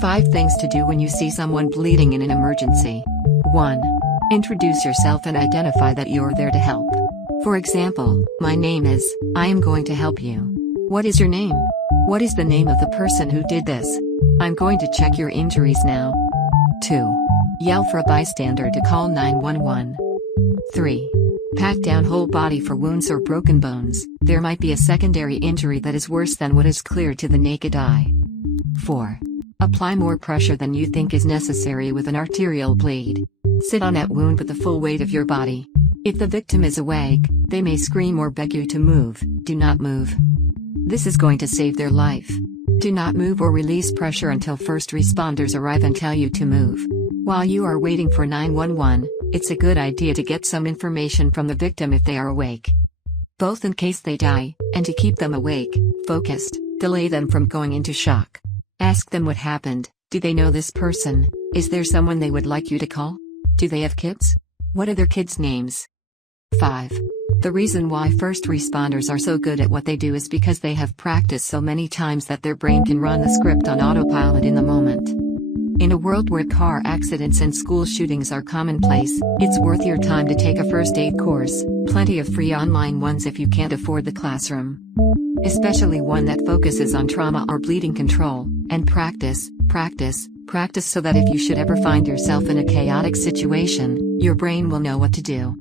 5 things to do when you see someone bleeding in an emergency. 1. Introduce yourself and identify that you're there to help. For example, my name is, I am going to help you. What is your name? What is the name of the person who did this? I'm going to check your injuries now. 2. Yell for a bystander to call 911. 3. Pat down whole body for wounds or broken bones. There might be a secondary injury that is worse than what is clear to the naked eye. 4. Apply more pressure than you think is necessary with an arterial bleed. Sit on that wound with the full weight of your body. If the victim is awake, they may scream or beg you to move. Do not move. This is going to save their life. Do not move or release pressure until first responders arrive and tell you to move. While you are waiting for 911, it's a good idea to get some information from the victim if they are awake. Both in case they die, and to keep them awake, focused, delay them from going into shock. Ask them what happened. Do they know this person? Is there someone they would like you to call? Do they have kids? What are their kids' names? 5. The reason why first responders are so good at what they do is because they have practiced so many times that their brain can run the script on autopilot in the moment. In a world where car accidents and school shootings are commonplace, it's worth your time to take a first aid course, plenty of free online ones if you can't afford the classroom. Especially one that focuses on trauma or bleeding control, and practice so that if you should ever find yourself in a chaotic situation, your brain will know what to do.